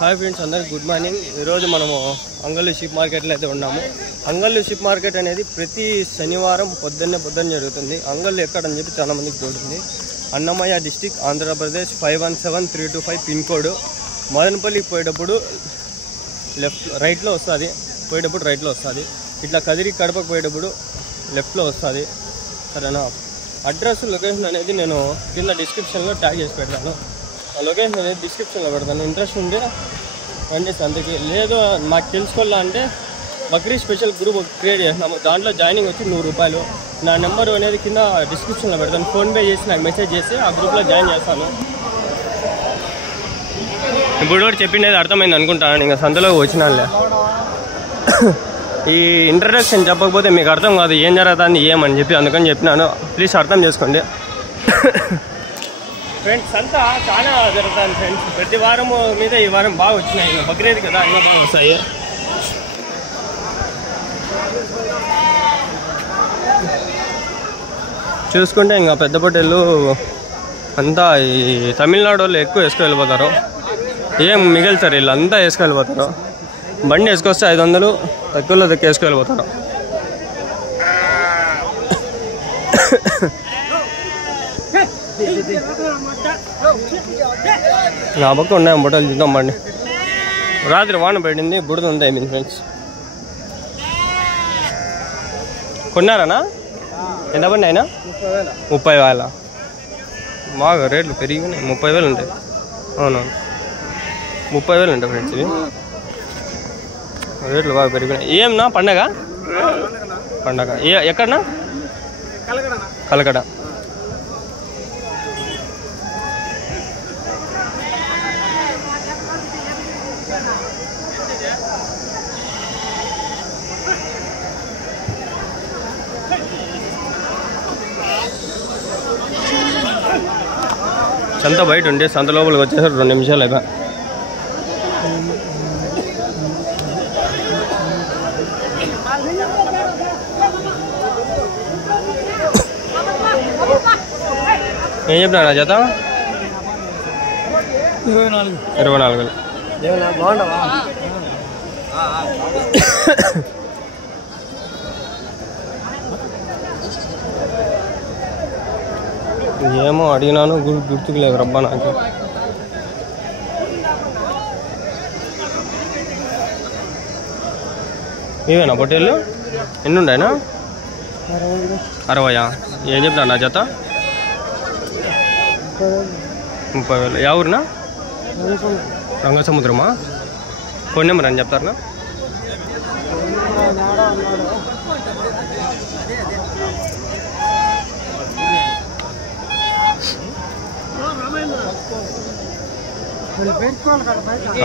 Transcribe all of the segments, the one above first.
Hi friends अंदर good morning मनमु अंगल्लू sheep market లో అయితే ఉన్నాము अंगल्लू शीप मार्केट అనేది ప్రతి శనివారం పొద్దున్నే జరుగుతుంది अंगल्लू ఎక్కడ అని చెప్పి చాలా మందికి తెలుస్తుంది Annamayya district Andhra Pradesh 517325 pin code మదనపల్లికి పోయేటప్పుడు లెఫ్ట్ రైట్ లో వస్తది పోయేటప్పుడు రైట్ లో వస్తది ఇట్లా కదిరి కడపకు పోయేటప్పుడు లెఫ్ట్ లో వస్తది సరేనా అడ్రస్ లొకేషన్ అనేది నేను కింద డిస్క్రిప్షన్ లో ట్యాగ్ చేసి పెడతాను లొకేషన్ అనేది డిస్క్రిప్షన్లో పెడతాను ఇంట్రెస్ట్ ఉంటే రండి సంతకి లేదు మాకు తెలుసుకోవాలంటే బక్రీ స్పెషల్ గ్రూప్ క్రియేట్ చేసినాము దాంట్లో జాయినింగ్ వచ్చి 100 రూపాయలు నా నెంబర్ అనేది కింద డిస్క్రిప్షన్లో పెడతాను ఫోన్పే చేసి నాకు మెసేజ్ చేసి ఆ గ్రూప్లో జాయిన్ చేస్తాను ఇప్పుడు కూడా చెప్పిండేది అర్థమైంది అనుకుంటాను ఇంకా సంతలోకి వచ్చినానులే ఈ ఇంట్రడక్షన్ చెప్పకపోతే మీకు అర్థం కాదు ఏం జరుగుతుంది ఏమని చెప్పి అందుకని చెప్పినాను ప్లీజ్ అర్థం చేసుకోండి ఫ్రెండ్స్ అంతా చాలా జరుగుతుంది ఫ్రెండ్స్ ప్రతి వారము మీద ఈ వారం బాగా వచ్చినాయి ఇంకా బక్రీద్ కదా ఇంకా బాగా వస్తాయి చూసుకుంటే ఇంకా పెద్ద పొట్టేళ్ళు అంతా ఈ తమిళనాడు వాళ్ళు ఎక్కువ వేసుకెళ్ళిపోతారు ఏం మిగిలితారు వీళ్ళు అంతా వేసుకెళ్ళిపోతారు బండి వేసుకొస్తే 500 తక్కువలో తక్కువ వేసుకెళ్ళిపోతారు నా పక్క ఉన్నాయి బొట్టలు చూద్దాం బండి రాత్రి వాన పడింది బుడద ఉంది అయిపోయింది ఫ్రెండ్స్ కొన్నారనా ఎంత బండి అయినా 30,000 బాగా రేట్లు పెరిగినాయి 30,000 ఉంటాయి అవునవును 30,000 ఉంటాయి ఫ్రెండ్స్ ఇవి రేట్లు బాగా పెరిగినాయి ఏమన్నా పండగ ఎక్కడన్నా కలకడ సంత బయట ఉంటే సంత లోపలికి వచ్చేసరికి 2 నిమిషాలు అయిపోయా ఏం చెప్పినా నా జత 24,000 ఏమో అడిగినాను గుర్తుకు లేదు రబ్బా నాకు ఇవేనా పొట్టేళ్ళు ఎన్ని ఉన్నాయినా 60 ఏం చెప్తా నా జత 30,000 యా ఊరినా రంగసముద్రమా ఫోన్ నెంబర్ అని చెప్తారనా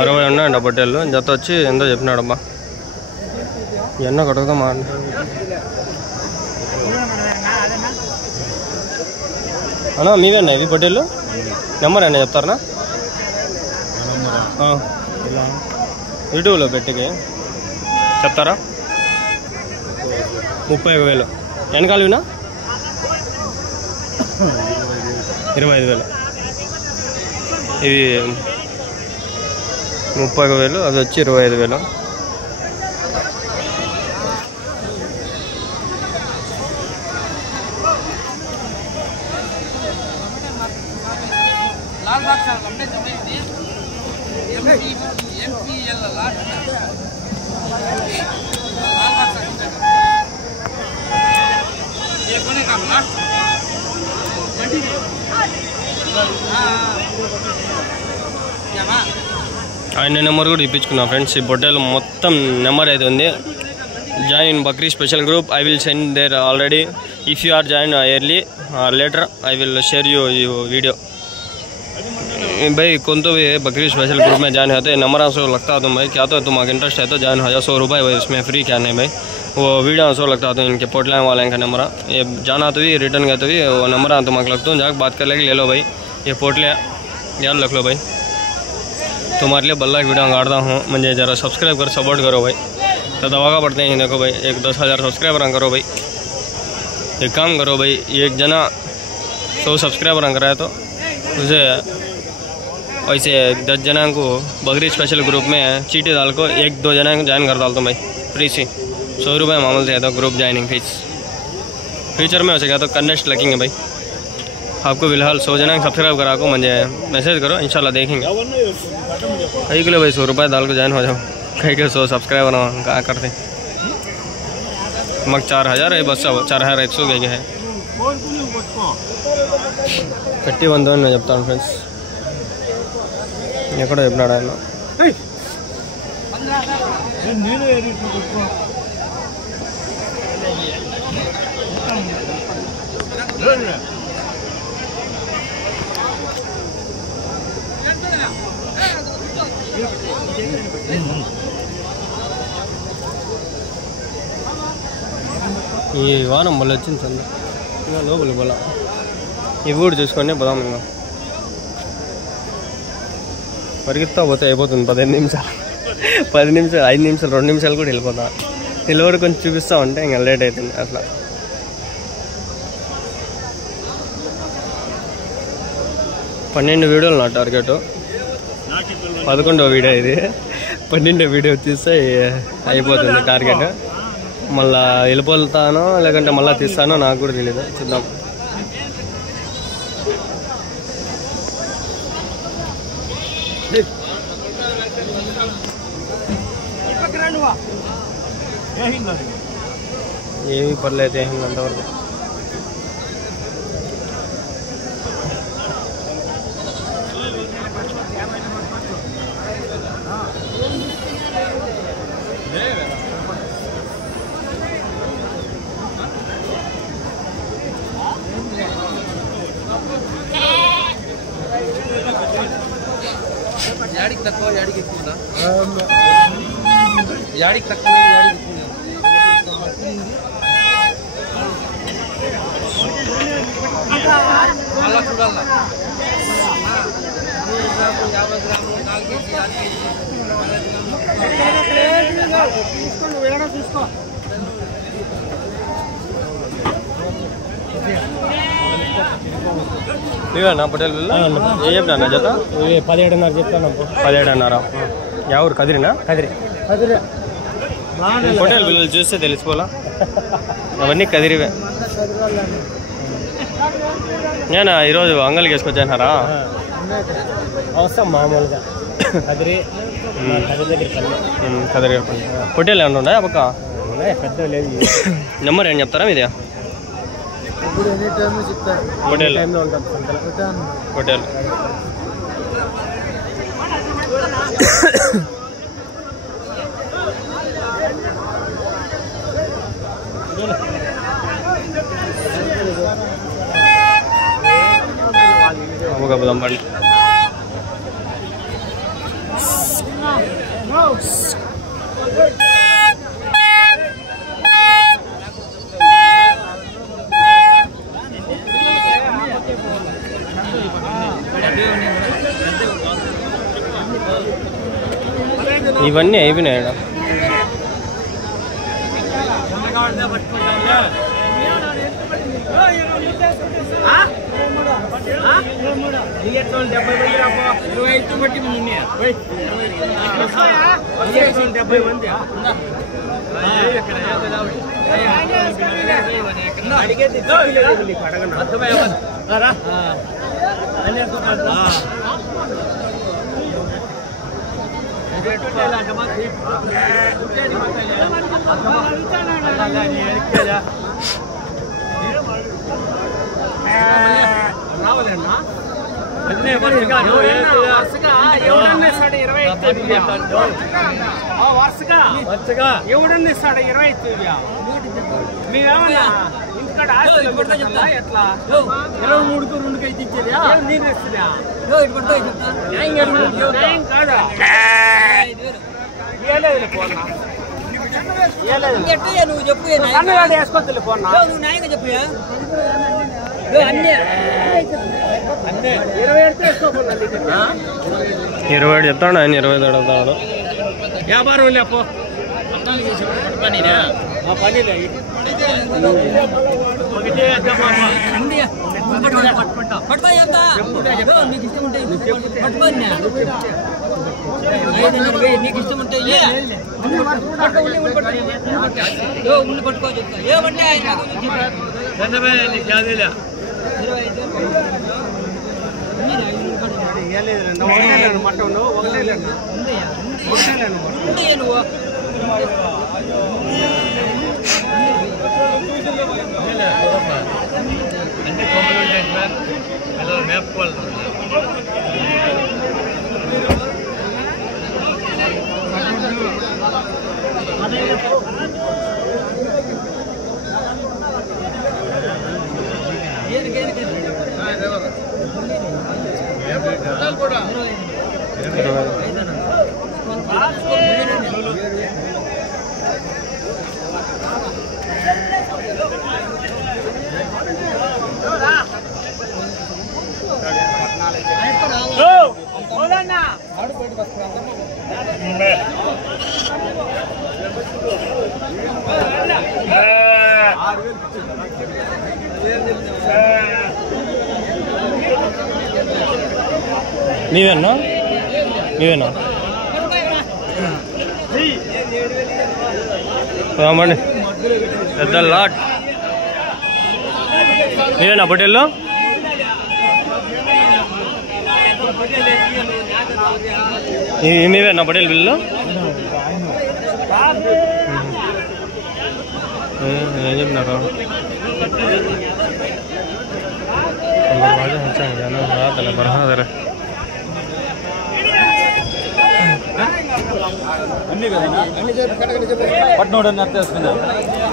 అరవై ఉన్నాయండి ఆ బొట్టేళ్ళు జత వచ్చి ఎంతో చెప్పినాడబ్బా ఎన్న కడుగుదామా అన్నా మీవేనా ఇవి బొట్టేళ్ళు నెంబర్ అన్న చెప్తారనా యూట్యూబ్లో పెట్టికి చెప్తారా 31,000 వెనకాలవినా 25,000 ఇవి 30,000 అది వచ్చి 25,000 ఆయన నెంబర్ కూడా ఇప్పించుకున్నా ఫ్రెండ్స్ ఈ బొట్టేలు మొత్తం నెంబర్ అయితే ఉంది join in Bakri special group I will send there already if you are join early later I will share you video भाई कौन तो भी बकरी स्पेशल ग्रुप में ज्वाइन होते नंबर आंसर लगता तुम भाई क्या तो तुम इंटरेस्ट है तो ज्वाइन हो जाओ 100 रुपये भाई इसमें फ्री क्या नहीं भाई वो वीडियो आंसर लगता तो इनके पोटलाइन वाले का नंबर ये जाना तो भी रिटर्न का तो भी वो नंबर तुम लगता हूँ जाकर बात कर लेके ले लो भाई ये पोटले याद रख लो भाई तुम्हारे लिए बल्ला वीडियो गाड़ता हूँ मुझे ज़रा सब्सक्राइब कर सपोर्ट करो भाई तो दवा पड़ते हैं देखो भाई एक 10,000 सब्सक्राइबर करो भाई एक काम करो भाई एक जना 100 सब्सक्राइबर कराए तो उसे वैसे 10 जना को बकरी स्पेशल ग्रुप में चीटी डाल को 1-2 जना को ज्वाइन कर डालता हूँ भाई फ्री से 100 रुपये मामूल से है तो ग्रुप ज्वाइनिंग फीस फ्यूचर में हो सकेगा तो कनेक्ट लगेंगे भाई आपको फिलहाल 100 जना सब्सक्राइब करा को मुझे मैसेज करो इंशाल्लाह देखेंगे कई के लिए भाई 100 रुपये डाल को ज्वाइन हो जाओ कई के 100 सब्सक्राइबर क्या करते मग 4000 है बस 4100 गए है కట్టి 100 అని నేను చెప్తాను ఫ్రెండ్స్ ఎక్కడో చెప్పినాడు ఆయన ఈ వానం మళ్ళీ వచ్చింది సందా ఇంకా లోపలికి పోలా ఈ ఊరు చూసుకొని పోదాం ఇంకా పరిగెత్తా పోతే అయిపోతుంది 15 నిమిషాలు 10 నిమిషాలు 5 నిమిషాలు 2 నిమిషాలు కూడా వెళ్ళిపోతా నిలబడి కొంచెం చూపిస్తా ఉంటే ఇంకా లేట్ అవుతుంది అట్లా పన్నెండు వీడియోలు నా టార్గెట్ 11వ వీడియో ఇది 12వ వీడియో తీస్తే అయిపోతుంది టార్గెట్ మళ్ళా వెళ్ళిపోతానో లేకంటే మళ్ళీ తీస్తానో నాకు కూడా తెలియదు చూద్దాం ఏమీ పర్లేదు ఏం అంతవరకు యాడికి తక్కువ యాడికి ఎక్కువ యాడికి తక్కువ యాడికి అలా చూడాలా 50 గ్రాములు 4 కేజీ 6 కేజీ తీసుకోండి వేడ తీసుకో ఇవేనా పటేల్ బిల్లు ఏ చెప్పినా జత 17.5 చెప్తాను 17.5 ఎవరు కదిరినా కదిరి పటేల్ బిల్లులు చూస్తే తెలిసిపోలా అవన్నీ కదిరివే నేను ఈరోజు అంగలికి వేసుకొచ్చానారా అవసరం మామూలుగా కదిరి కదిరి పొట్టేలు ఏమన్నా ఉన్నాయా పక్క పెద్ద లేదు నెంబర్ ఏం చెప్తారా మీది పొట్టేలు పొట్టేలు ఒక బండి ఇవన్నీ అయిపోయినాయి వరుసగా ఎవడన్నా ఇస్తాడు 25 మేమేమన్నా ఇంటికాడ ఆశ ఎట్లా 23కు 2కి అయితే ఇచ్చేదా నేను ఇస్తున్నా కాదా నువ్వు చెప్పు వేసుకోవద్దు ఫోన్ నువ్వు న్యాయంగా చెప్పు 27 చెప్తాడు ఆయన 25 అడుగుతాడు వ్యాపారం లేపో పని నీకు ఇష్టం ఉంటే ముందు పట్టుకో చెప్తా ఏమంటే నీవేనా నీవేనా రామండి పెద్ద లాట్ నీవేనా పటేల్లో మీవేనా పటేల్ బిల్లు ఏం చెప్పినారు బరహాదర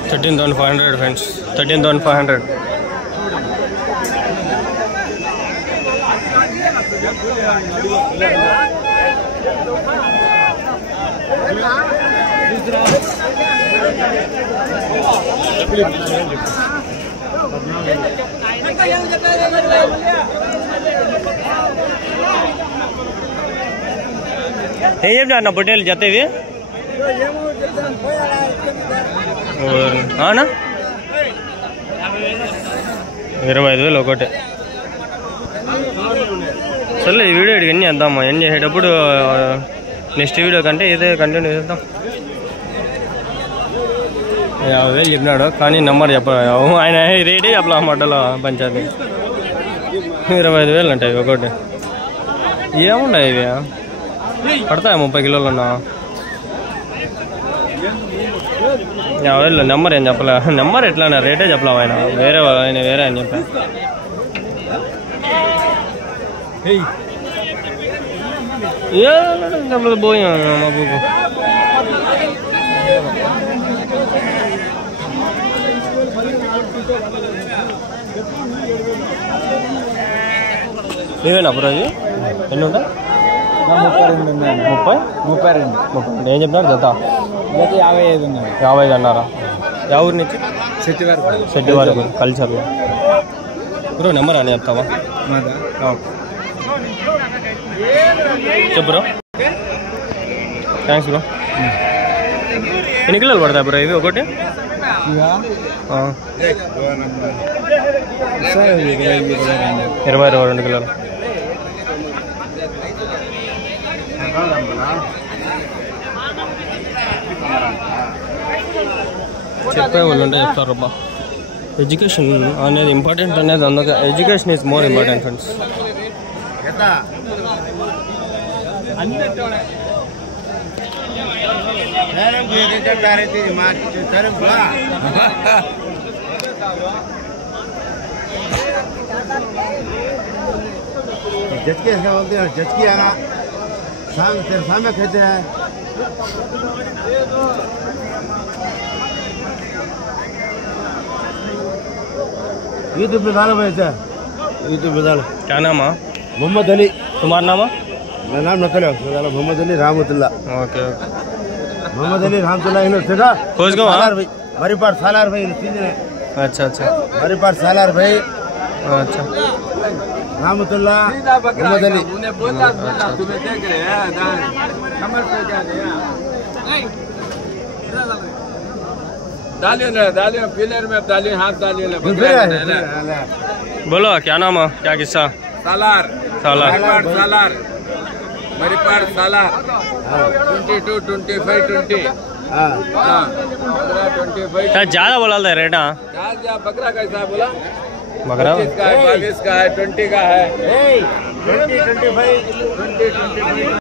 13,500 friends. 13,500. ఏం అన్న పొట్టేలు జతవి అన్నా 25,000 ఒకటి. సరే ఈ వీడియో ఎన్ని చేద్దామా, ఎన్ని చేసేటప్పుడు నెక్స్ట్ వీడియో కంటే ఇదే కంటిన్యూ చేద్దాం. 50,000 చెప్పినాడు కానీ నెంబర్ చెప్ప ఆయన రేటే చెప్పలే మడ్డలో పంచాయతీ. 25,000 ఉంటాయి ఒకటి. ఏముండవు ఇవి పడతాయా 30 కిలోలన్నా. 50,000 నెంబర్ ఏం చెప్పలే. నెంబర్ ఎట్లా రేటే చెప్పలేము ఆయన వేరే అని చెప్పా. చెప్పలేదు పోయా మా బుక్. ఇవేనా అప్పుడు అది ఎన్ని ఉంటాయి? 32 ఏం చెప్పినారు జత? 55 అన్నారా? యా ఊరి నుంచి? Settivari culture bro. నెంబర్ అని చెప్తావా? చెప్పు బ్రో. Thanks bro. ఎన్ని కిలోలు పడతాయి బ్రో ఇవి ఒకటి? 22 కిలోలు. చెప్పే వాళ్ళు ఉంటే చెప్తారు అబ్బా. ఎడ్యుకేషన్ అనేది ఇంపార్టెంట్ అనేది అందుకే. Education is more important friends. जचके ऐसा बोलते हैं, जचकी आना सामने कहते हैं. यूट्यूब पे डालो भाई, यूट्यूब पे डालो. क्या नाम है? मोहम्मद अली. तुम्हारा नाम है? मेरा नाम नकल है. मोहम्मद अली रहमतुल्लाह. ओके मोहम्मद अली रहमतुल्लाह. खोज गो हमारे पास सालार भाई. अच्छा अच्छा. हमारे पास सालार भाई. अच्छा रहमतुल्लाह मोहम्मद अली. तुम्हें देख रहे हैं नंबर पे क्या डालिए ना, डालिए पिलर में डालिए, हाथ डालिए ना। बोलो क्या नाम है, क्या किस्सा? सालार सालार। सालार मरीपाड़ सालार 22, 25, 20। हाँ 25। क्या ज्यादा बोला था रेट? हाँ बकरा कैसा बोला? बकरा 25 का है, 22 का है, 20 का है। 20, 25